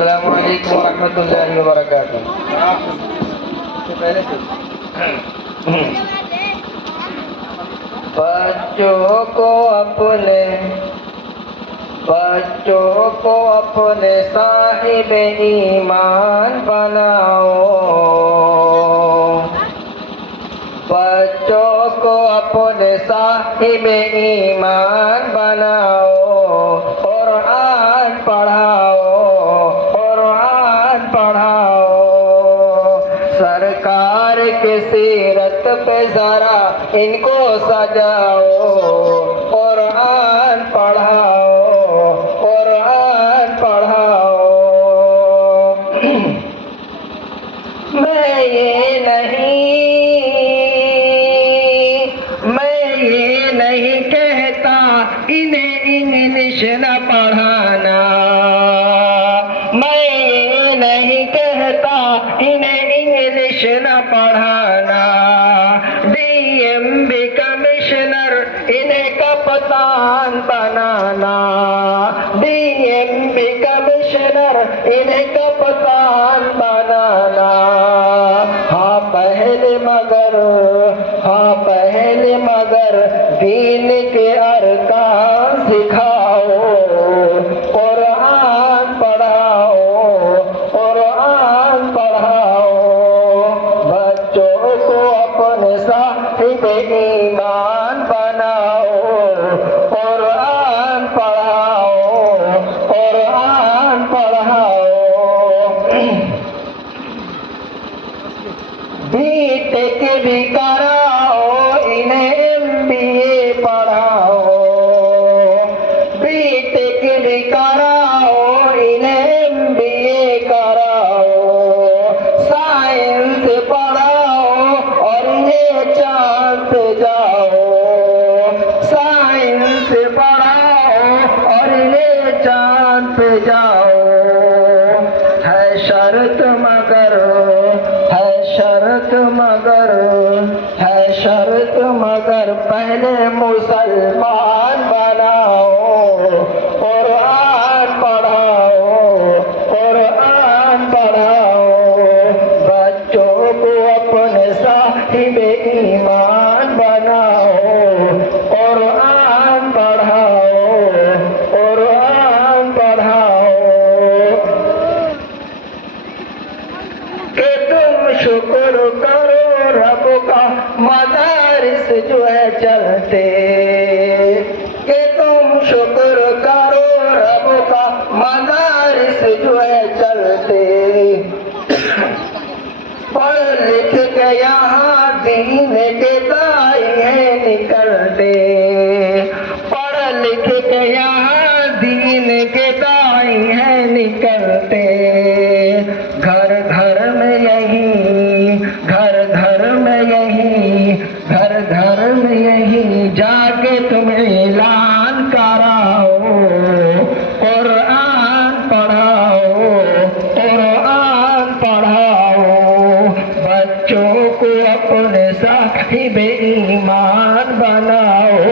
السلام علیکم ورحمۃ اللہ وبرکاتہ. بچوں کو اپنے صاحب ایمان بناؤ. بچوں کو اپنے صاحب ایمان بناؤ. قرآن پڑھاؤ، قرآن پڑھاؤ. سرکار کی سیرت پہ ذرا ان کو سجاؤ. قرآن پڑھاؤ، قرآن پڑھاؤ. میں یہ نہیں کہتا انہیں انگلش نہ پڑھانا. میں یہ نہیں کہتا انہیں انگلش نہ پڑھانا. ڈی ایم بی کمشنر انہیں کپتان بنانا. ڈی ایم بی کمشنر انہیں کپتان بنانا. ہاں پہلے مگر دین کے ارکان سکھاؤ. قرآن پڑھاؤ، قرآن پڑھاؤ. بچوں کو اپنے صاحب ایمان بناؤ. قرآن پڑھاؤ، قرآن پڑھاؤ. بی ٹیک بھی کراؤ، انہیں MBA پڑھاؤ. بی ٹیک بھی کراؤ، انہیں MBA کراؤ. سائنس پڑھاؤ اور انہیں چاند پہ جاؤ. سائنس پڑھاؤ اور انہیں چاند پہ جاؤ. ہے شرط مگر پہلے مسلمان بناؤ. قرآن پڑھاؤ، قرآن پڑھاؤ. بچوں کو اپنے صاحب ایمان بناؤ. قرآن پڑھاؤ، قرآن پڑھاؤ. کہ تم شکر کرو رب کا مدارس جو ہے چلتے. کہ تم شکر کرو رب کا مدارس جو ہے چلتے. پڑھ لکھ کے یہاں دین کے دائی ہیں نکلتے. پڑھ لکھ کے یہاں دین کے دائی ہیں نکلتے. گھر گھر میں یہی جا کے تم اعلان کراؤ. قرآن پڑھاؤ، قرآن پڑھاؤ. بچوں کو اپنے صاحب ایمان بناؤ.